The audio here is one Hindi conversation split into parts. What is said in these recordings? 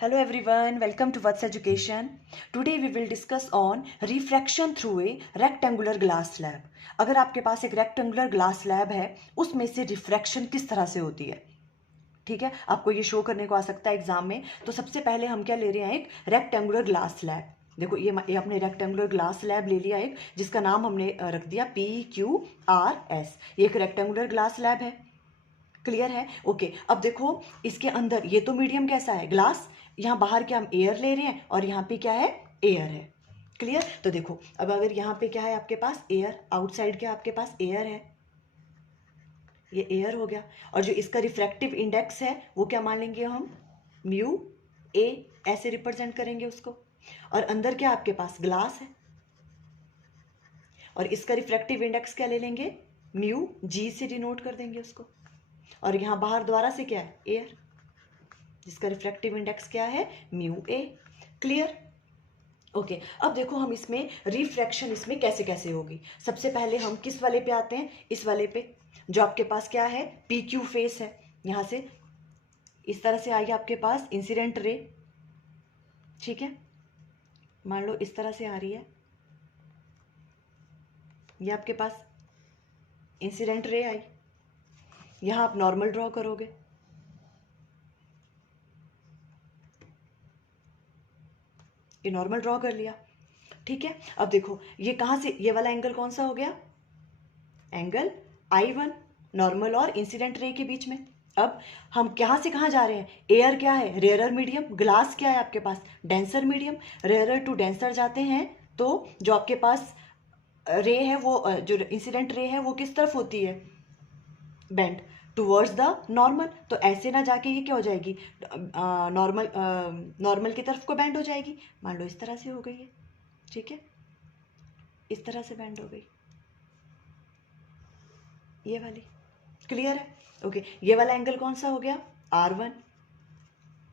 Hello everyone, welcome to What's Education. Today we will discuss on refraction through a rectangular glass slab. अगर आपके पास एक रेक्टेंगुलर ग्लास स्लैब है उसमें से रिफ्रैक्शन किस तरह से होती है, ठीक है, आपको ये शो करने को आ सकता है एग्जाम में। तो सबसे पहले हम क्या ले रहे हैं, एक रेक्टेंगुलर ग्लास स्लैब। देखो ये अपने रेक्टेंगुलर ग्लास स्लैब ले लिया एक, जिसका नाम हमने रख दिया PQRS। ये एक रेक्टेंगुलर ग्लास स्लैब है, क्लियर है। ओके, अब देखो इसके अंदर ये तो मीडियम कैसा है, ग्लास। यहाँ बाहर क्या हम एयर ले रहे हैं और यहाँ पे क्या है, एयर है, क्लियर। तो देखो अब अगर यहाँ पे क्या है आपके पास, एयर, आउटसाइड क्या आपके पास एयर है, ये एयर हो गया। और जो इसका रिफ्रैक्टिव इंडेक्स है वो क्या मान लेंगे हम, म्यू ए, ऐसे रिप्रेजेंट करेंगे उसको। और अंदर क्या आपके पास ग्लास है और इसका रिफ्रैक्टिव इंडेक्स क्या ले लेंगे, म्यू जी से डिनोट कर देंगे उसको। और यहाँ बाहर द्वारा से क्या है, एयर, जिसका रिफ्रैक्टिव इंडेक्स क्या है, म्यू ए, क्लियर। ओके, अब देखो हम इसमें रिफ्रैक्शन इसमें कैसे कैसे होगी। सबसे पहले हम किस वाले पे आते हैं, इस वाले पे, जो आपके पास क्या है, PQ फेस है। यहाँ से इस तरह से आएगी आपके पास इंसिडेंट रे, ठीक है, मान लो इस तरह से आ रही है, ये आपके पास इंसिडेंट रे आई। यहाँ आप नॉर्मल ड्रॉ करोगे, ये नॉर्मल ड्रॉ कर लिया, ठीक है। अब देखो ये कहाँ से, ये वाला एंगल कौन सा हो गया, एंगल I1, नॉर्मल और इंसिडेंट रे के बीच में। अब हम कहाँ से कहाँ जा रहे हैं, एयर क्या है, रेयरर मीडियम, ग्लास क्या है आपके पास, denser medium. Rarer to denser जाते हैं तो जो आपके पास रे है वो, जो इंसिडेंट रे है वो किस तरफ होती है, बेंड टूवर्ड्स द नॉर्मल। तो ऐसे ना जाके ये क्या हो जाएगी, नॉर्मल की तरफ को बेंड हो जाएगी। मान लो इस तरह से हो गई है, ठीक है, इस तरह से बेंड हो गई ये वाली, क्लियर है। ओके, ये वाला एंगल कौन सा हो गया, R1,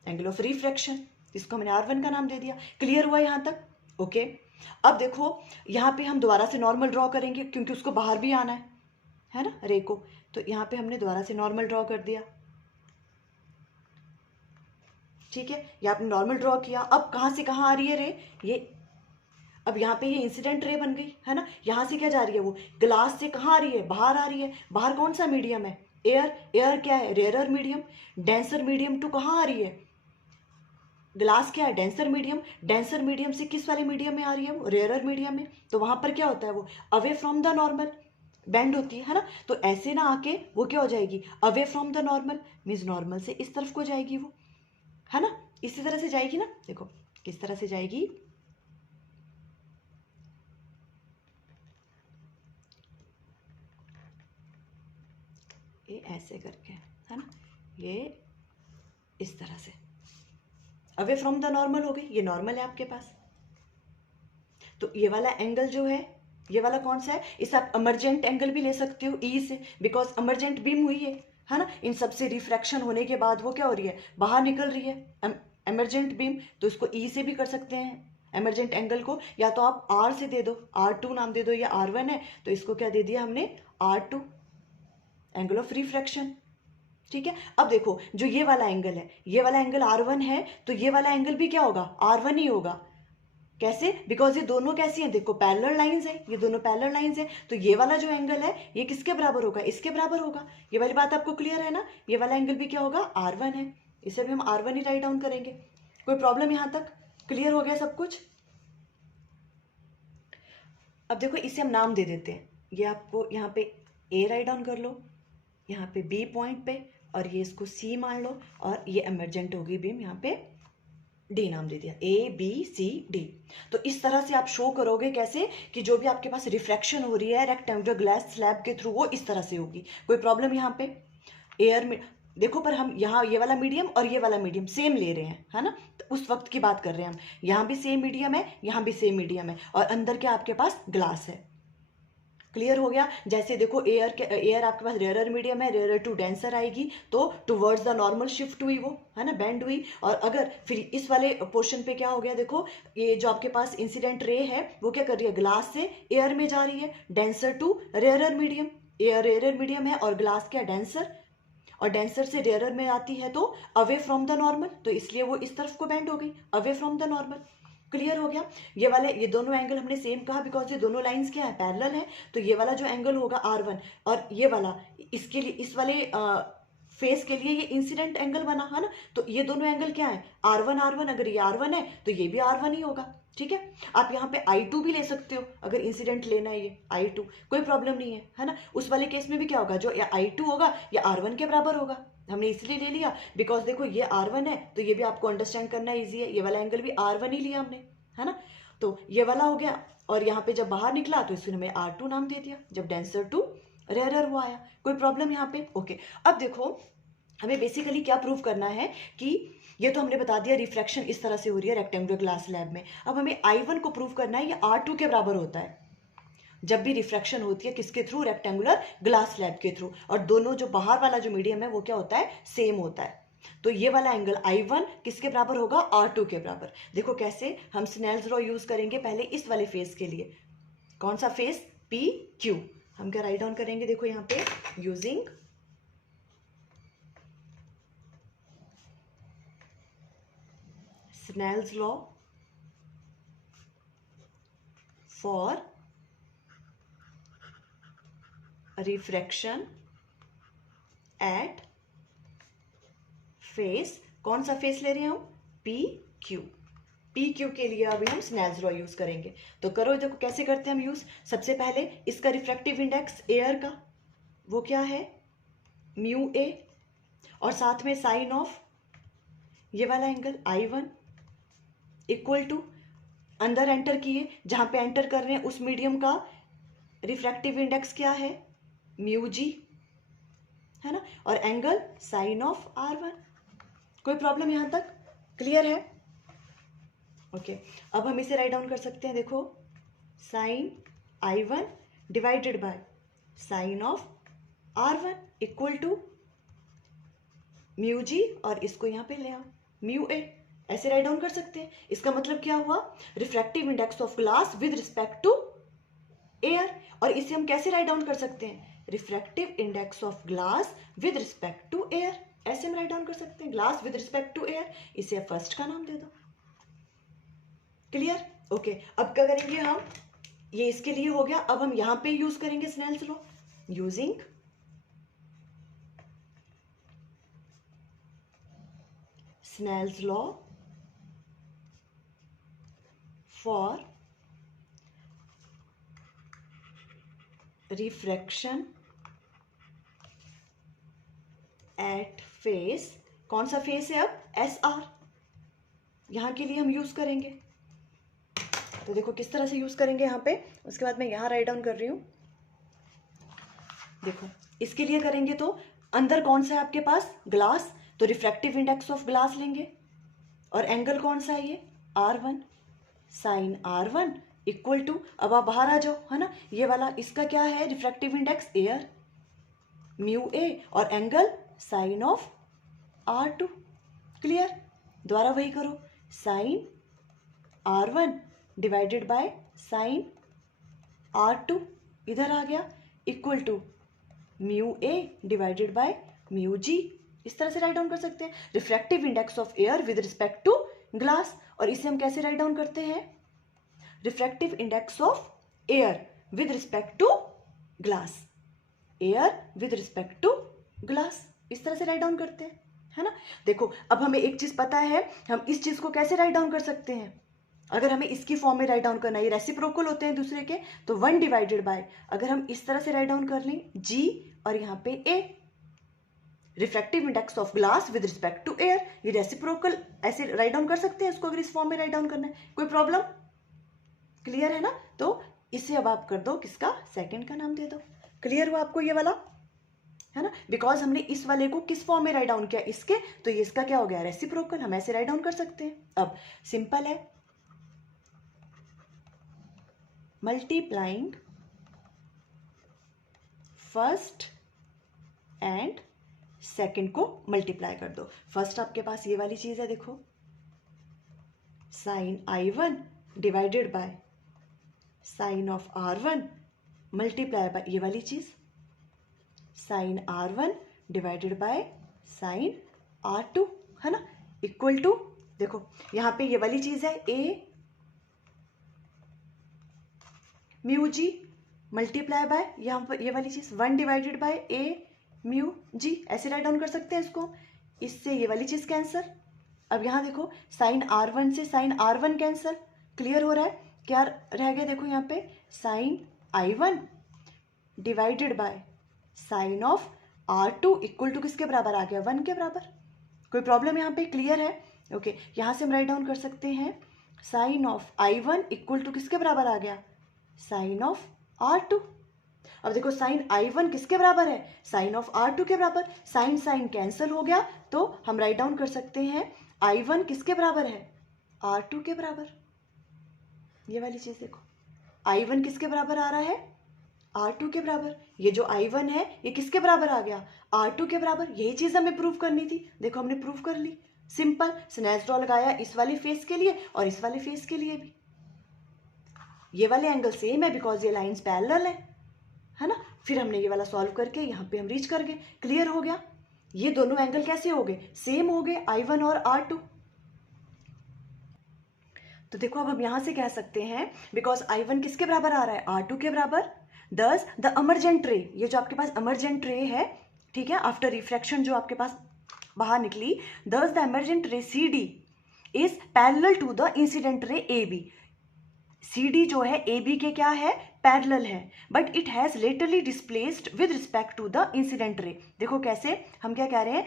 एंगल ऑफ रिफ्रैक्शन, इसको मैंने R1 का नाम दे दिया, क्लियर हुआ यहाँ तक। ओके, अब देखो यहाँ पे हम दोबारा से नॉर्मल ड्रॉ करेंगे क्योंकि उसको बाहर भी आना है ना रे को। तो यहाँ पे हमने दोबारा से नॉर्मल ड्रॉ कर दिया, ठीक है, ये आपने नॉर्मल ड्रॉ किया। अब कहाँ से कहाँ आ रही है रे, ये अब यहाँ पे ये इंसिडेंट रे बन गई है ना। यहाँ से क्या जा रही है, वो ग्लास से कहाँ आ रही है, बाहर आ रही है। बाहर कौन सा मीडियम है, एयर, एयर क्या है, rarer medium. Denser medium to कहाँ आ रही है, ग्लास क्या है, डेंसर मीडियम। डेंसर मीडियम से किस वाले मीडियम में आ रही है, वो रेयरर मीडियम में। तो वहां पर क्या होता है, वो away from the normal bend होती है ना। तो ऐसे ना आके वो क्या हो जाएगी, away from the normal, means normal से इस तरफ को जाएगी वो, है ना, इसी तरह से जाएगी ना। देखो किस तरह से जाएगी, ये ऐसे करके, है ना, ये इस तरह से अवे फ्रॉम द नॉर्मल हो गई, ये नॉर्मल है आपके पास। तो ये वाला एंगल जो है, ये वाला कौन सा है, इस आप अमरजेंट एंगल भी ले सकते हो ई से, बिकॉज अमरजेंट बीम हुई है ना। इन सबसे रिफ्रैक्शन होने के बाद वो क्या हो रही है, बाहर निकल रही है एमरजेंट बीम। तो इसको ई से भी कर सकते हैं एमरजेंट एंगल को, या तो आप R से दे दो, R2 नाम दे दो, या R1 है तो इसको क्या दे दिया हमने, R2, एंगल ऑफ रिफ्रैक्शन, ठीक है। अब देखो जो ये वाला एंगल है, ये वाला एंगल R1 है, तो ये वाला एंगल भी क्या होगा, R1 ही होगा। कैसे, बिकॉज ये दोनों कैसी हैं, देखो पैरेलल लाइंस है, ये दोनों पैरेलल लाइंस है। तो ये वाला जो एंगल है ये किसके बराबर होगा, इसके बराबर होगा। ये वाली बात आपको क्लियर है ना। ये वाला एंगल भी क्या होगा, R1 है, इसे भी हम R1 ही राइट डाउन करेंगे। कोई प्रॉब्लम यहाँ तक, क्लियर हो गया सब कुछ। अब देखो इसे हम नाम दे देते हैं, ये आपको यहाँ पे A राइट डाउन कर लो, यहाँ पे B पॉइंट पे, और ये इसको C मान लो, और ये एमरजेंट होगी बीम, यहाँ पे D नाम दे दिया, ABCD। तो इस तरह से आप शो करोगे कैसे, कि जो भी आपके पास रिफ्रैक्शन हो रही है रेक्टेंगुलर ग्लास स्लैब के थ्रू वो इस तरह से होगी। कोई प्रॉब्लम यहाँ पे, एयर में देखो, पर हम यहाँ ये वाला मीडियम और ये वाला मीडियम सेम ले रहे हैं, है ना। तो उस वक्त की बात कर रहे हैं हम, यहाँ भी सेम मीडियम है, यहाँ भी सेम मीडियम है, और अंदर क्या आपके पास ग्लास है, क्लियर हो गया। जैसे देखो एयर के, एयर आपके पास रेयरर मीडियम है, रेयरर टू डेंसर आएगी तो टुवर्ड्स द नॉर्मल शिफ्ट हुई वो, है ना, बेंड हुई। और अगर फिर इस वाले पोर्शन पे क्या हो गया, देखो ये जो आपके पास इंसिडेंट रे है वो क्या कर रही है, ग्लास से एयर में जा रही है, denser to rarer medium, air rarer medium है और ग्लास क्या डेंसर। और डेंसर से रेयरर में आती है तो अवे फ्रॉम द नॉर्मल, तो इसलिए वो इस तरफ को बेंड हो गई, away from the normal. Clear हो गया। ये वाले ये दोनों एंगल हमने सेम कहा बिकॉज ये दोनों लाइंस क्या है, पैरेलल है। तो ये वाला जो एंगल होगा R1 और ये वाला, इसके लिए इस वाले फेस के लिए ये इंसिडेंट एंगल बना है ना, तो ये दोनों एंगल क्या है, R1 अगर ये R1 है तो ये भी R1 ही होगा। ठीक है, आप यहाँ पे I2 भी ले सकते हो अगर इंसिडेंट लेना है, ये I2 कोई प्रॉब्लम नहीं है ना। उस वाले केस में भी क्या होगा, जो या I2 होगा या R1 के बराबर होगा, हमने इसलिए ले लिया बिकॉज देखो ये R1 है तो ये भी आपको अंडरस्टैंड करना ईजी है, ये वाला एंगल भी R1 ही लिया हमने, है ना। तो ये वाला हो गया, और यहाँ पे जब बाहर निकला तो इसको हमें R2 नाम दे दिया, जब डेंसर टू रेयरर हुआ आया। कोई प्रॉब्लम यहाँ पे? ओके। अब देखो हमें बेसिकली क्या प्रूव करना है कि ये तो हमने बता दिया रिफ्रैक्शन इस तरह से हो रही है रेक्टेंगुलर ग्लास स्लैब में। अब हमें I1 को प्रूव करना है, ये R2 के बराबर होता है जब भी रिफ्रैक्शन होती है, किसके थ्रू, रेक्टेंगुलर ग्लास स्लैब के थ्रू, और दोनों जो बाहर वाला जो मीडियम है वो क्या होता है, सेम होता है। तो ये वाला एंगल I1 किसके बराबर होगा, R2 के बराबर। देखो कैसे, हम स्नेल्स लॉ यूज करेंगे पहले इस वाले फेस के लिए। कौन सा फेस, PQ। हम क्या राइट डाउन करेंगे, देखो यहाँ पे using Snell's law for refraction at face, कौन सा फेस ले रहे हैं हम, PQ। PQ के लिए अभी हम स्नेल्स लॉ यूज करेंगे। तो करो, देखो कैसे करते हैं हम यूज। सबसे पहले इसका रिफ्रैक्टिव इंडेक्स एयर का वो क्या है, म्यू ए, और साथ में साइन ऑफ ये वाला एंगल I1 इक्वल टू, अंदर एंटर किए, जहां पे एंटर कर रहे हैं उस मीडियम का रिफ्रैक्टिव इंडेक्स क्या है, म्यू जी, है ना, और एंगल साइन ऑफ R1। कोई प्रॉब्लम यहां तक क्लियर है? ओके। अब हम इसे राइट डाउन कर सकते हैं, देखो sine I1 divided by sine of R1 equal to mu g, और इसको यहां पे ले आओ म्यू ए, ऐसे राइट डाउन कर सकते हैं। इसका मतलब क्या हुआ, refractive index of glass with respect to air. और इसे हम कैसे राइट डाउन कर सकते हैं, refractive index of glass with respect to air, ऐसे हम राइट डाउन कर सकते हैं, glass with respect to air. इसे फर्स्ट का नाम दे दो। क्लियर? ओके। अब क्या करेंगे हम, ये इसके लिए हो गया। अब हम यहां पे यूज करेंगे Snell's law, using Snell's law for refraction at face, कौन सा फेस है अब, SR, यहां के लिए हम यूज करेंगे। तो देखो किस तरह से यूज करेंगे यहां पे, उसके बाद मैं यहां राइट डाउन कर रही हूं। देखो इसके लिए करेंगे तो अंदर कौन सा है आपके पास, ग्लास, तो रिफ्रैक्टिव इंडेक्स ऑफ ग्लास लेंगे, और एंगल कौन सा है ये, R1, sign R1 equal to, अब आप बाहर आ जाओ, है ना, ये वाला इसका क्या है, refractive index air, mu A, और angle sine of R2। Clear? दोबारा वही करो, sign R1 divided by sign R2 इधर आ गया, equal to mu a divided by mu g. इस तरह से राइट डाउन कर सकते हैं, refractive index of air with respect to glass. और इसे हम कैसे राइट डाउन करते हैं, refractive index of air with respect to glass, air with respect to glass, इस तरह से राइट डाउन करते हैं, है ना। देखो अब हमें एक चीज पता है, हम इस चीज को कैसे राइट डाउन कर सकते हैं, अगर हमें इसकी फॉर्म में राइट डाउन करना है, ये रेसिप्रोकल होते हैं दूसरे के, तो 1 डिवाइडेड बाय, अगर हम इस तरह से राइट डाउन कर लें G और यहाँ पे A, refractive index of glass with respect to air, ये रेसिप्रोकल ऐसे राइट डाउन कर सकते हैं इसको, अगर इस फॉर्म में राइट डाउन करना है। कोई प्रॉब्लम? क्लियर है ना। तो इसे अब आप कर दो, किसका, सेकंड का नाम दे दो। क्लियर हुआ आपको ये वाला, है ना, बिकॉज हमने इस वाले को किस फॉर्म में राइट डाउन किया, इसके, तो ये इसका क्या हो गया, रेसिप्रोकल, हम ऐसे राइट डाउन कर सकते हैं। अब सिंपल है, मल्टीप्लाइंग फर्स्ट एंड सेकंड को मल्टीप्लाई कर दो। फर्स्ट आपके पास ये वाली चीज है, देखो sine I1 divided by sine of R1 multiply by ये वाली चीज sign R1 divided by sign R2, है ना, इक्वल टू, देखो यहाँ पे ये वाली चीज है ए म्यू जी मल्टीप्लाई बाय यहाँ पर ये वाली चीज 1 divided by A mu G, ऐसे राइट डाउन कर सकते हैं इसको। इससे ये वाली चीज कैंसल। अब यहाँ देखो साइन R1 से साइन R1 कैंसल, क्लियर हो रहा है। क्या रह गया देखो यहाँ पे sine I1 divided by sine of R2 equal to किसके बराबर आ गया, 1 के बराबर। कोई प्रॉब्लम यहाँ पे, क्लियर है। ओके, यहाँ से हम राइट डाउन कर सकते हैं sign of I1 equal to किसके बराबर आ गया, साइन ऑफ R2। अब देखो साइन I1 किसके बराबर है, साइन ऑफ R2 के बराबर। साइन साइन कैंसिल हो गया तो हम राइट डाउन कर सकते हैं I1 किसके बराबर है, R2 के बराबर। ये वाली चीज देखो, I1 किसके बराबर आ रहा है, R2 के बराबर। ये जो I1 है ये किसके बराबर आ गया, R2 के बराबर। यही चीज हमें प्रूव करनी थी, देखो हमने प्रूव कर ली। सिंपल स्नेल्स लॉ लगाया इस वाले फेस के लिए और इस वाले फेस के लिए भी। ये वाले एंगल सेम है बिकॉज ये लाइंस पैरेलल है ना। फिर हमने ये वाला सॉल्व करके यहाँ पे हम रीच कर गए, क्लियर हो गया। ये दोनों एंगल कैसे हो गए, सेम हो गए, I1 और R2। तो देखो अब हम यहां से कह सकते हैं बिकॉज I1 किसके बराबर आ रहा है, R2 के बराबर, दस द इमर्जेंट रे, ये जो आपके पास इमर्जेंट रे है, ठीक है, आफ्टर रिफ्रैक्शन जो आपके पास बाहर निकली, thus the emergent ray CD is parallel to the incident ray AB। CD जो है AB के क्या है, पैरेलल है, but it has laterally displaced with respect to the incident ray. देखो कैसे, हम क्या कह रहे हैं,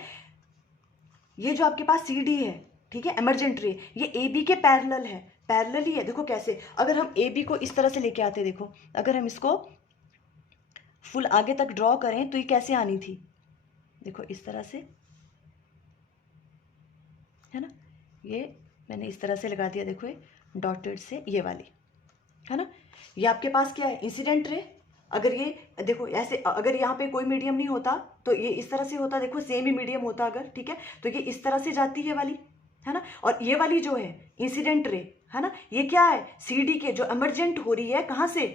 ये जो आपके पास CD है, ठीक है, इमर्जेंट रे, ये AB के पैरेलल है, पैरेलल ही है। देखो कैसे, अगर हम AB को इस तरह से लेके आते, देखो अगर हम इसको फुल आगे तक ड्रॉ करें तो ये कैसे आनी थी, देखो इस तरह से, है ना, ये मैंने इस तरह से लगा दिया, देखो ये डॉटेड से ये वाली, है ना। ये आपके पास क्या है, इंसिडेंट रे। अगर ये देखो ऐसे, अगर यहाँ पे कोई मीडियम नहीं होता तो ये इस तरह से होता, देखो सेम ही मीडियम होता अगर, ठीक है, तो ये इस तरह से जाती है वाली, है ना। और ये वाली जो है इंसिडेंट रे, है ना, ये क्या है, CD के जो इमर्जेंट हो रही है कहाँ से,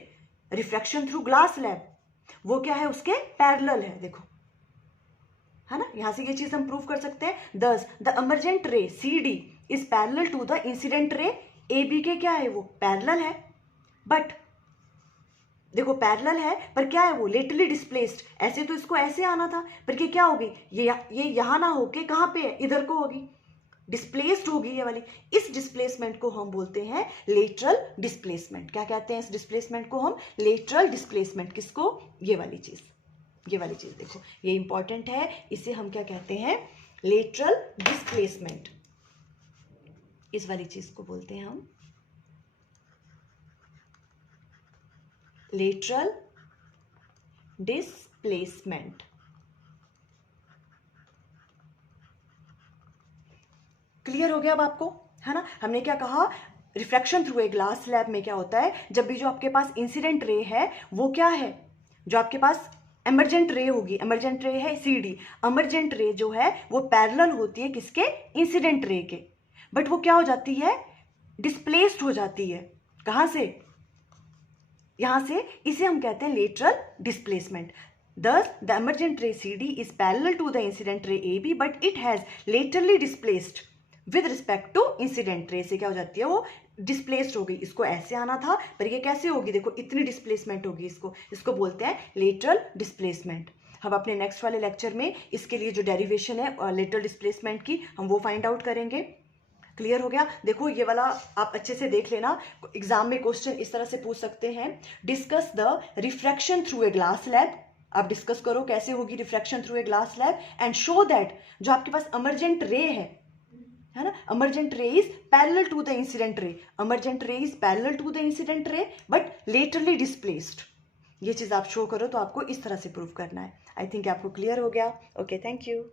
रिफ्रैक्शन थ्रू ग्लास स्लैब, वो क्या है, उसके पैरेलल है, देखो, है ना। यहां से ये चीज हम प्रूव कर सकते हैं। Thus the emergent ray CD is parallel to the incident ray AB के क्या है, वो पैरेलल है, बट देखो पैरेलल है पर क्या है, वो लेटरली डिस्प्लेस्ड। ऐसे तो इसको ऐसे आना था, पर ये क्या होगी, ये यहां ना होके कहां पे है, इधर को होगी, डिस्प्लेस्ड होगी ये वाली। इस डिस्प्लेसमेंट को हम बोलते हैं लेटरल डिस्प्लेसमेंट। क्या कहते हैं इस डिस्प्लेसमेंट को हम, लेटरल डिस्प्लेसमेंट। किसको, ये वाली चीज, ये वाली चीज देखो, ये इंपॉर्टेंट है, इसे हम क्या कहते हैं, लेटरल डिस्प्लेसमेंट। इस वाली चीज को बोलते हैं हम लेटरल डिस्प्लेसमेंट। क्लियर हो गया अब आपको, है ना। हमने क्या कहा, refraction through a glass slab में क्या होता है, जब भी जो आपके पास इंसिडेंट रे है वो क्या है, जो आपके पास इमर्जेंट रे होगी, इमर्जेंट रे है CD, इमर्जेंट रे जो है वो पैरेलल होती है किसके, इंसिडेंट रे के, बट वो क्या हो जाती है, डिस्प्लेस्ड हो जाती है, कहां से, यहां से। इसे हम कहते हैं lateral displacement. Thus, the emergent ray CD is parallel to the incident ray AB, but it has laterally displaced with respect to incident ray। से क्या हो जाती है, वो डिस्प्लेस्ड हो गई, इसको ऐसे आना था पर ये कैसे होगी, देखो इतनी डिस्प्लेसमेंट होगी, इसको बोलते हैं लेटरल डिस्प्लेसमेंट। हम अपने नेक्स्ट वाले लेक्चर में इसके लिए जो डेरिवेशन है लेटरल डिस्प्लेसमेंट की, हम वो फाइंड आउट करेंगे। क्लियर हो गया। देखो ये वाला आप अच्छे से देख लेना, एग्जाम में क्वेश्चन इस तरह से पूछ सकते हैं, discuss the refraction through a glass slab. आप डिस्कस करो कैसे होगी refraction through a glass slab, and show that जो आपके पास इमर्जेंट रे है ना, emergent ray is parallel to the incident ray, emergent ray is parallel to the incident ray but laterally displaced. ये चीज आप शो करो, तो आपको इस तरह से प्रूव करना है। आई थिंक आपको क्लियर हो गया। Okay, thank you.